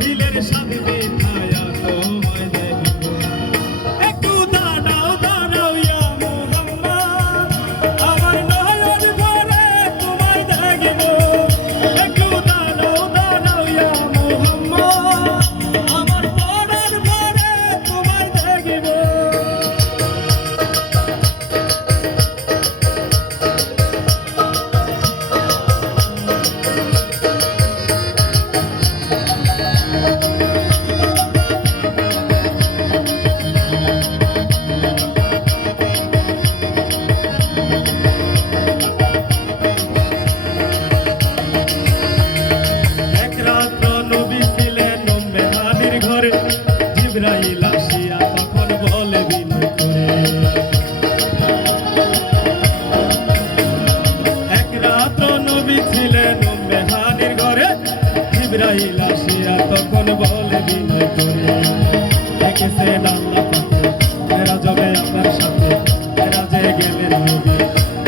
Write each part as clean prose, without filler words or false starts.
দিলের সাথে মিঠায়া তোমায় দেখিব একটু দাঁড়াও দাঁড়াও ইয়া মুহাম্মদ আমার নয়ন ভরে তোমায় দেখিব একটু দাঁড়াও দাঁড়াও ইয়া মুহাম্মদ আমার পরাণ ভরে তোমায় দেখিব জিবরাইল আসিয়া তখন বলে বিনয় করে এক রাত নবী ছিলেন মেহানির ঘরে জিবরাইল আসিয়া তখন বলে বিনয় করে দেখেছেন আল্লাহ পাকে এরা যাবে আপনার সাথে এরা যে গেলেন নবী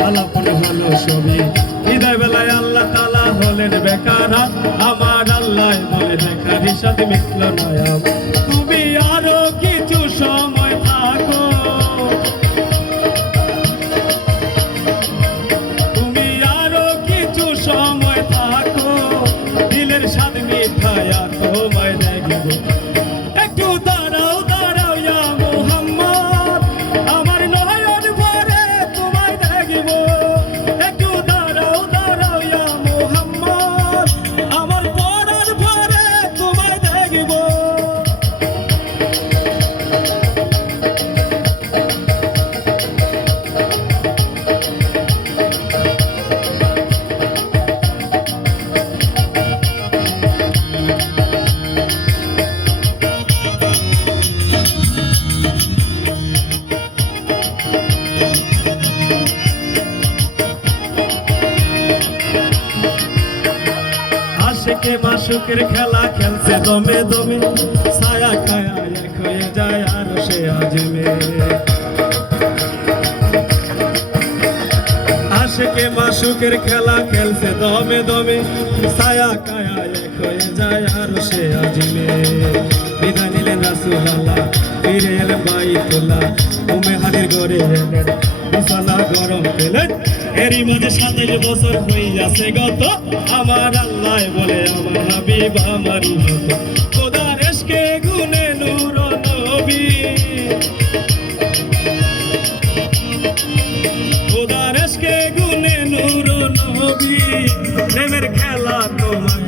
আলাপন হলো ছবি হৃদয় বেলায় আল্লাহ তাআলা হলেন বেকার আমার আল্লাহ বলে বেকারির সাথে মিটল না তুমি আরো কিছু সময় থাকো তুমি আরো কিছু সময় থাকো দিলের স্বাদ মিঠায়া তোমায় দেখিব একটু দাঁড়াও দাঁড়াও ইয়া মুহাম্মদ আমার নয়ন ভরে তোমায় দেখিব একটু দাঁড়াও দাঁড়াও ইয়া মুহাম্মদ আমার পরাণ ভরে তোমায় দেখিব আশিকে মাশুকের খেলা খেলছে দমে দমে ছায়া খায়া এক হয়ে যায় আর সে আজমে আশিকে মাশুকের খেলা খেলছে দমে দমে ছায়া খায়া এক হয়ে যায় আর সে আজমে বিদায় নিলেন রাসূলুল্লাহ ফিরে এলেন বাইতুল্লাহ মেহানির ঘরে এলেন বিছানা গরম পেলেন এরই মাঝে 27 বছর হইয়াছে গত আমার আল্লাহ বলে আমার হাবিব আমারই মতো খোদার ইশকে গুনে নূর নবী খোদার ইশকে গুনে নূর নবী প্রেমের খেলা তোমার